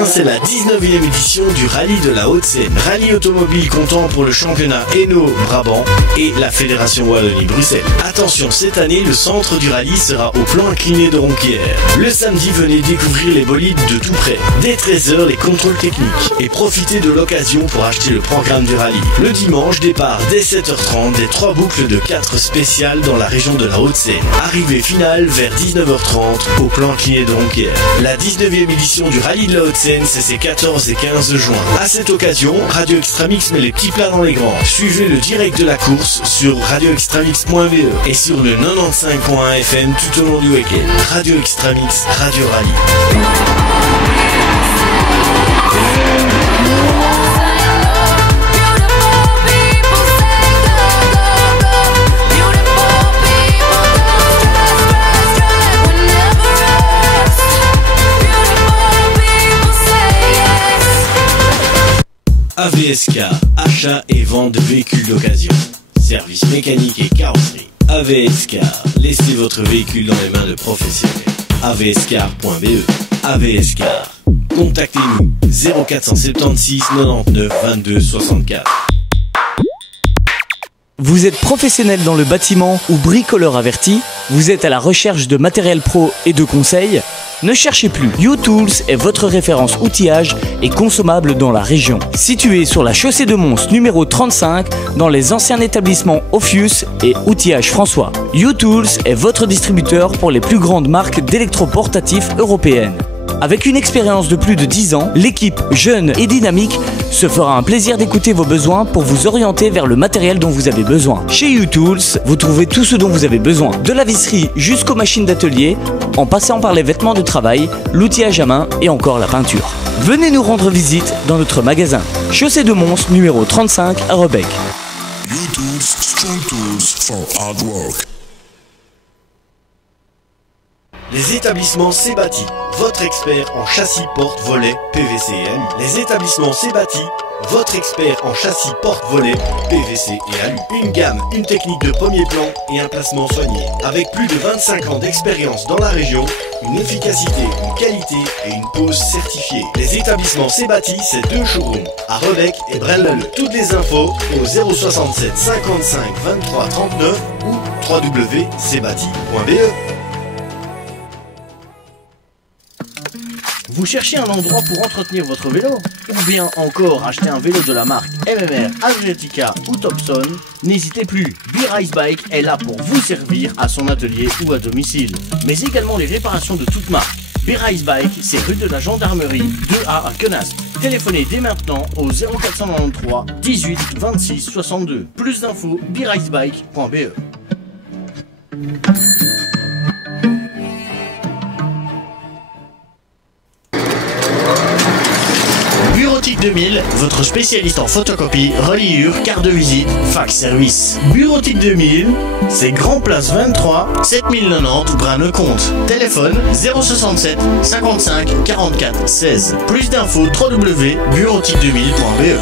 Demain, c'est la 19e édition du Rallye de la Haute-Seine. Rallye automobile comptant pour le championnat Hainaut-Brabant et la Fédération Wallonie-Bruxelles. Attention, cette année, le centre du rallye sera au plan incliné de Ronquière. Le samedi, venez découvrir les bolides de tout près. Dès 13h, les contrôles techniques. Et profitez de l'occasion pour acheter le programme du rallye. Le dimanche, départ dès 7h30 des 3 boucles de 4 spéciales dans la région de la Haute-Seine. Arrivée finale vers 19h30 au plan incliné de Ronquière. La 19e édition du Rallye de la Haute-Seine, c'est ces 14 et 15 juin. À cette occasion, Radio Extramix met les petits plats dans les grands. Suivez le direct de la course sur radioextramix.be et sur le 95.1 FM tout au long du week-end. Radio Extramix, Radio Rallye. AVSK, achat et vente de véhicules d'occasion. Service mécanique et carrosserie. AVSK, laissez votre véhicule dans les mains de professionnels. avscar.be. AVSK, contactez-nous 0476 99 22 64. Vous êtes professionnel dans le bâtiment ou bricoleur averti? Vous êtes à la recherche de matériel pro et de conseils? Ne cherchez plus, U-Tools est votre référence outillage et consommable dans la région. Situé sur la chaussée de Mons numéro 35, dans les anciens établissements Ophius et Outillage François. U-Tools est votre distributeur pour les plus grandes marques d'électroportatifs européennes. Avec une expérience de plus de 10 ans, l'équipe jeune et dynamique se fera un plaisir d'écouter vos besoins pour vous orienter vers le matériel dont vous avez besoin. Chez U-Tools, vous trouvez tout ce dont vous avez besoin. De la visserie jusqu'aux machines d'atelier, en passant par les vêtements de travail, l'outillage à main et encore la peinture. Venez nous rendre visite dans notre magasin. Chaussée de Mons, numéro 35 à Rebec. U-Tools, strong tools for hard work. Les établissements Sebati, votre expert en châssis, porte, volet, PVC et alu. Les établissements Sebati, votre expert en châssis, porte, volet, PVC et alu. Une gamme, une technique de premier plan et un placement soigné. Avec plus de 25 ans d'expérience dans la région, une efficacité, une qualité et une pose certifiée. Les établissements Sebati, c'est 2 showrooms, à Rebec et Braine-l'Alleud. Toutes les infos au 067 55 23 39 ou www.sebati.be. Vous cherchez un endroit pour entretenir votre vélo? Ou bien encore acheter un vélo de la marque MMR, Adriatica ou Topson? N'hésitez plus, B-Rise Bike est là pour vous servir à son atelier ou à domicile. Mais également les réparations de toute marque. B-Rise Bike, c'est rue de la Gendarmerie, 2A à Quenast. Téléphonez dès maintenant au 0493 18 26 62. Plus d'infos, brisebike.be. Bureautique 2000, votre spécialiste en photocopie, reliure, carte de visite, fax service. Bureautique 2000, c'est Grand Place 23, 7090 Braine-le-Comte. Téléphone 067 55 44 16. Plus d'infos www.bureautique2000.be.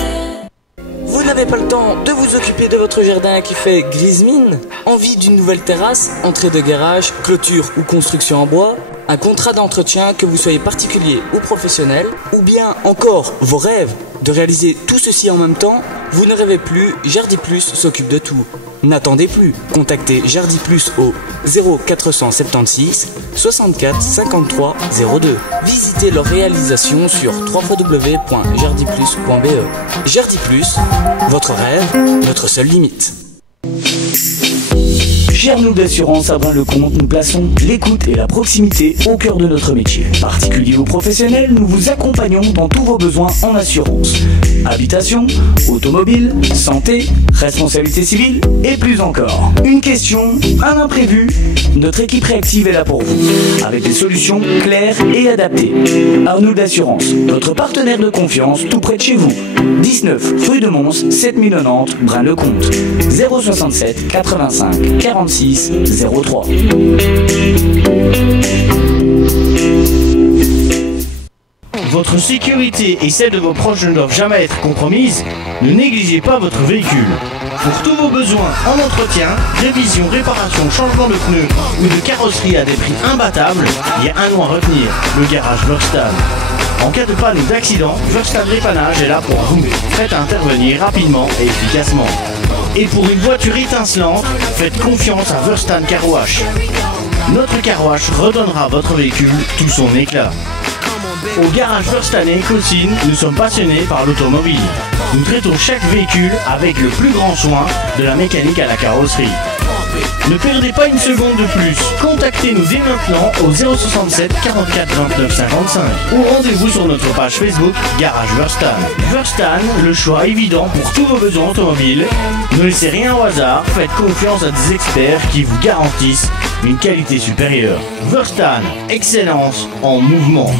Vous n'avez pas le temps de vous occuper de votre jardin qui fait grise mine? Envie d'une nouvelle terrasse, entrée de garage, clôture ou construction en bois? Un contrat d'entretien, que vous soyez particulier ou professionnel, ou bien encore vos rêves de réaliser tout ceci en même temps? Vous ne rêvez plus, Jardi Plus s'occupe de tout. N'attendez plus, contactez Jardi Plus au 0476 64 53 02. Visitez leur réalisation sur www.jardiplus.be. Jardi Plus, votre rêve, notre seule limite. Chez Arnaud d'Assurance à Braine-le-Comte, nous plaçons l'écoute et la proximité au cœur de notre métier. Particuliers ou professionnels, nous vous accompagnons dans tous vos besoins en assurance. Habitation, automobile, santé, responsabilité civile et plus encore. Une question, un imprévu, notre équipe réactive est là pour vous. Avec des solutions claires et adaptées. Arnaud d'Assurance, votre partenaire de confiance tout près de chez vous. 19 rue de Mons, 7090 Braine-le-Comte. 067 85 46 03. Votre sécurité et celle de vos proches ne doivent jamais être compromises. Ne négligez pas votre véhicule. Pour tous vos besoins en entretien, révision, réparation, changement de pneus ou de carrosserie à des prix imbattables, il y a un nom à retenir, le garage Blockstal. En cas de panne ou d'accident, Verstan Dépannage est là pour vous, prêt à intervenir rapidement et efficacement. Et pour une voiture étincelante, faites confiance à Verstan Car Wash. Notre car wash redonnera à votre véhicule tout son éclat. Au garage Verstanet Caussine, nous sommes passionnés par l'automobile. Nous traitons chaque véhicule avec le plus grand soin, de la mécanique à la carrosserie. Ne perdez pas une seconde de plus. Contactez-nous dès maintenant au 067 44 29 55 ou rendez-vous sur notre page Facebook Garage Verstan. Verstan, le choix évident pour tous vos besoins automobiles. Ne laissez rien au hasard, faites confiance à des experts qui vous garantissent une qualité supérieure. Verstan, excellence en mouvement.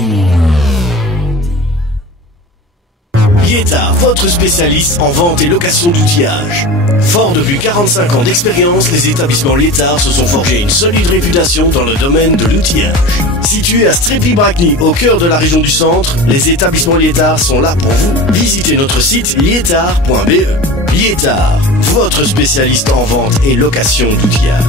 Liétard, votre spécialiste en vente et location d'outillage. Fort de plus 45 ans d'expérience, les établissements Liétard se sont forgés une solide réputation dans le domaine de l'outillage. Situés à Strépy-Bracny, au cœur de la région du centre, les établissements Liétard sont là pour vous. Visitez notre site liétard.be. Liétard, votre spécialiste en vente et location d'outillage.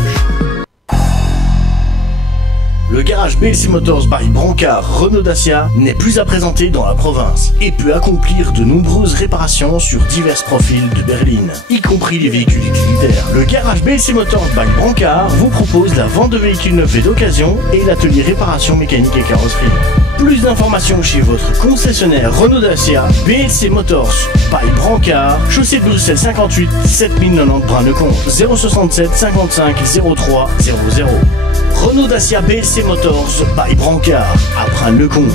Le garage BLC Motors by Brancard Renault Dacia n'est plus à présenter dans la province et peut accomplir de nombreuses réparations sur divers profils de berline, y compris les véhicules utilitaires. Le garage BLC Motors by Brancard vous propose la vente de véhicules neufs et d'occasion et l'atelier réparation mécanique et carrosserie. Plus d'informations chez votre concessionnaire Renault Dacia, BLC Motors by Brancard, chaussée de Bruxelles 58 7090 Braine-le-Comte, 067 55 03 00. Renault Dacia BLC Motors by Brancard à Braine-le-Comte.